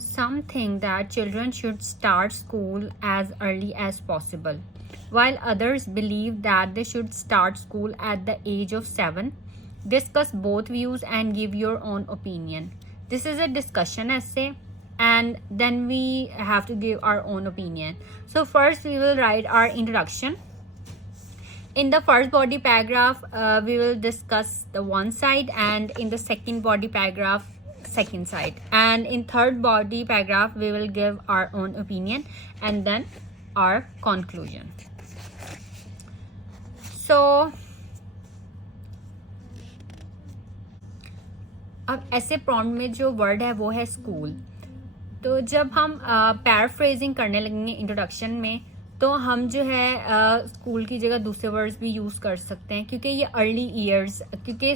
Some think that children should start school as early as possible, while others believe that they should start school at the age of 7. Discuss both views and give your own opinion. This is a discussion essay, and then we have to give our own opinion. So, first, we will write our introduction. In the first body paragraph, we will discuss the one side, and in the second body paragraph, second side, and in third body paragraph we will give our own opinion and then our conclusion. So अब ऐसे prompt में जो word है वो है school. तो जब हम पैराफ्रेजिंग करने लगेंगे इंट्रोडक्शन में, तो हम जो है स्कूल की जगह दूसरे वर्ड्स भी यूज़ कर सकते हैं, क्योंकि ये अर्ली ईयर्स, क्योंकि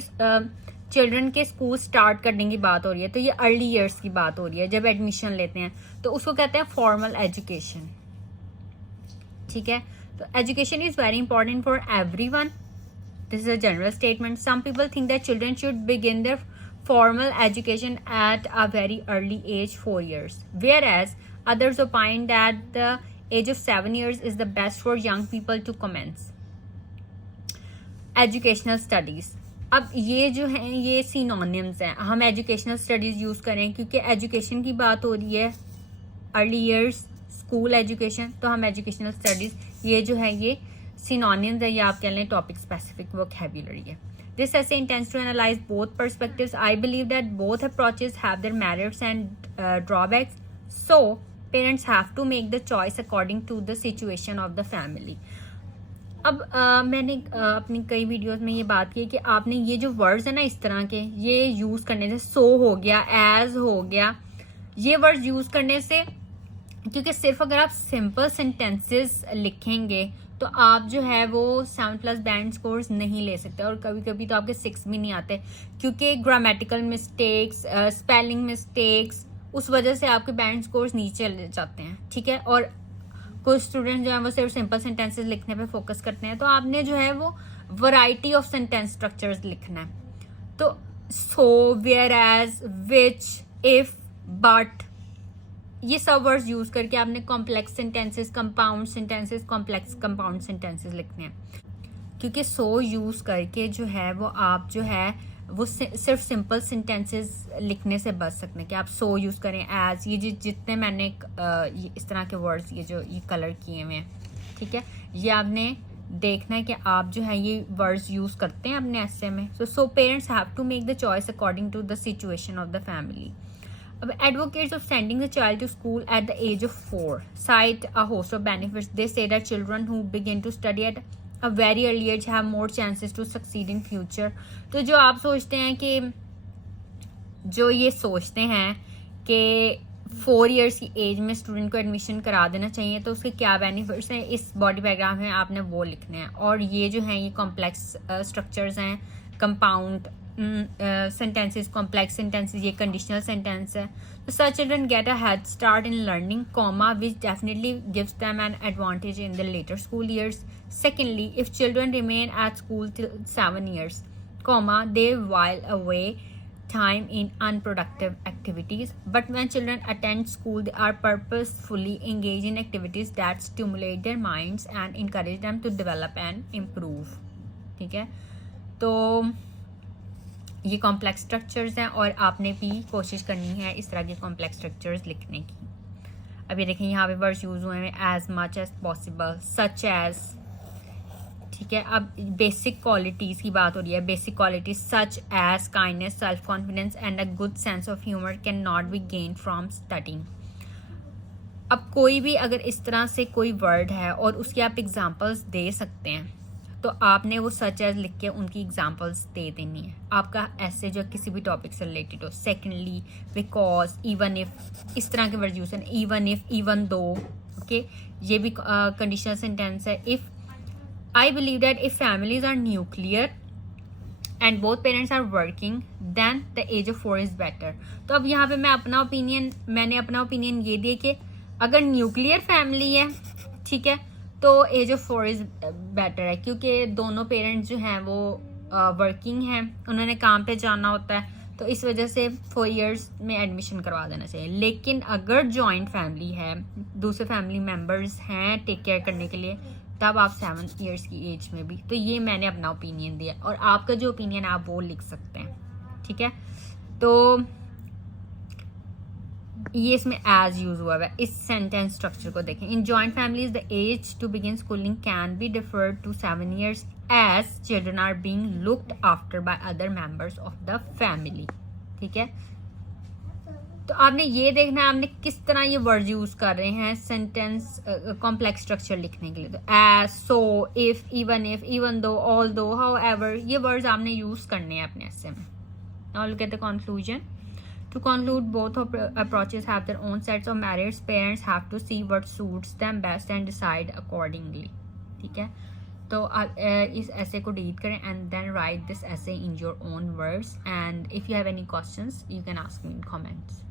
चिल्ड्रन के स्कूल स्टार्ट करने की बात हो रही है, तो ये अर्ली ईयर्स की बात हो रही है, जब एडमिशन लेते हैं तो उसको कहते हैं फॉर्मल एजुकेशन. ठीक है, तो education is very important for everyone. This is a general statement. Some people think that children should begin their formal education at a very early age, 4 years, whereas others opine that the age of 7 years is the best for young people to commence educational studies. अब ये जो है ये synonyms हैं. हम educational studies use करें क्योंकि education की बात हो रही है, अर्ली ईयर्स, स्कूल एजुकेशन, तो हम एजुकेशनल स्टडीज, ये जो है ये सिनोनिम्स है, या आप कह लें टॉपिक स्पेसिफिक वोकैबुलरी है. This essay intends to analyze both perspectives. I believe that both approaches have their merits and drawbacks. So, parents have to make the choice according to the situation of the family. अब मैंने अपनी कई videos में ये बात की कि आपने ये जो वर्ड्स है ना इस तरह के, ये यूज़ करने से, सो हो गया, एज हो गया, ये वर्ड्स यूज़ करने से, क्योंकि सिर्फ अगर आप सिंपल सेंटेंसेस लिखेंगे तो आप जो है वो 7+ बैंड स्कोर्स नहीं ले सकते, और कभी कभी तो आपके 6 भी नहीं आते, क्योंकि ग्रामेटिकल मिस्टेक्स, स्पेलिंग मिस्टेक्स, उस वजह से आपके बैंड स्कोर्स नीचे चले जाते हैं. ठीक है, और कुछ स्टूडेंट जो है वो सिर्फ सिंपल सेंटेंसेस लिखने पे फोकस करते हैं, तो आपने जो है वो वैरायटी ऑफ सेंटेंस स्ट्रक्चर्स लिखना है. तो so, where as, which, if, but, ये सब वर्ड्स यूज करके आपने complex sentences, compound sentences, complex compound sentences लिखने हैं. क्योंकि सो यूज करके जो है वो आप जो है वो सिर्फ सिंपल सेंटेंसेस लिखने से बच सकते हैं कि आप सो यूज करें, एज, ये जितने मैंने इस तरह के वर्ड्स ये जो ये कलर किए हुए हैं, ठीक है, ये आपने देखना है कि आप जो है ये वर्ड्स यूज करते हैं अपने ऐसे में. So parents have to make the choice according to the situation of the family. Advocates of sending the child to school at the age of 4 cite a host of benefits. They say that children who begin to study at a very early age have more chances to succeed in future. तो जो आप सोचते हैं कि जो ये सोचते हैं कि 4 years की एज में स्टूडेंट को एडमिशन करा देना चाहिए, तो उसके क्या बेनिफिट्स हैं, इस बॉडी पैराग्राफ में आपने वो लिखने हैं. और ये जो हैं ये कॉम्प्लेक्स स्ट्रक्चर्स हैं, कंपाउंड sentences, complex sentences, ये conditional sentence है. So such children get a head start in learning, comma, which definitely gives them an advantage in the later school years. Secondly, if children remain at school till 7 years, comma, they while away time in unproductive activities. But when children attend school, they are purposefully engaged in activities that stimulate their minds and encourage them to develop and improve. ठीक है, तो ये complex structures हैं और आपने भी कोशिश करनी है इस तरह के कॉम्प्लेक्स स्ट्रक्चर्स लिखने की. अभी देखें यहाँ पे वर्ड्स यूज हुए हैं, as much as possible, such as. ठीक है, अब बेसिक क्वालिटीज़ की बात हो रही है. Basic qualities such as kindness, self confidence and a good sense of humour can not be gain from studying. अब कोई भी अगर इस तरह से कोई वर्ड है और उसकी आप एग्जाम्पल्स दे सकते हैं, तो आपने वो सच एज लिख के उनकी एग्जाम्पल्स दे देनी है. आपका ऐसे जो किसी भी टॉपिक से रिलेटेड हो. सेकेंडली, बिकॉज, इवन इफ, इस तरह के वर्ड यूज हैं. Even if, even though, okay, ये भी कंडीशनल सेंटेंस है. If I believe that if families are nuclear and both parents are working, then the age of 4 is better. तो अब यहाँ पे मैंने अपना ओपिनियन ये दिया कि अगर न्यूक्लियर फैमिली है, ठीक है, तो एज ऑफ 4 इज बेटर है, क्योंकि दोनों पेरेंट्स जो हैं वो वर्किंग हैं, उन्होंने काम पे जाना होता है, तो तो इस वजह से 4 इयर्स में एडमिशन करवा देना चाहिए। लेकिन अगर जॉइंट फैमिली है, दूसरे फैमिली मेम्बर्स हैं टेक केयर करने के लिए, तब आप 7 इयर्स की एज में भी। तो ये मैंने अपना ओपिनियन दिया और आपका जो ओपिनियन आप वो लिख सकते हैं, ठीक है। तो ये इसमें एज यूज हुआ है। इस सेंटेंस स्ट्रक्चर को देखें। In joint families the age to begin schooling can be deferred to 7 years as children are being looked after by other members of the family, ठीक है। तो आपने ये देखना है आपने किस तरह ये वर्ड यूज कर रहे हैं सेंटेंस कॉम्प्लेक्स स्ट्रक्चर लिखने के लिए। तो as, so, if, even though, although, however, ये वर्ड्स आपने यूज करने हैं अपने ऐसे में। Now look at the conclusion. To conclude, both approaches have their own sets of merits. Parents have to see what suits them best and decide accordingly. ठीक है, तो इस essay को read करें and then write this essay in your own words. And if you have any questions, you can ask me in comments.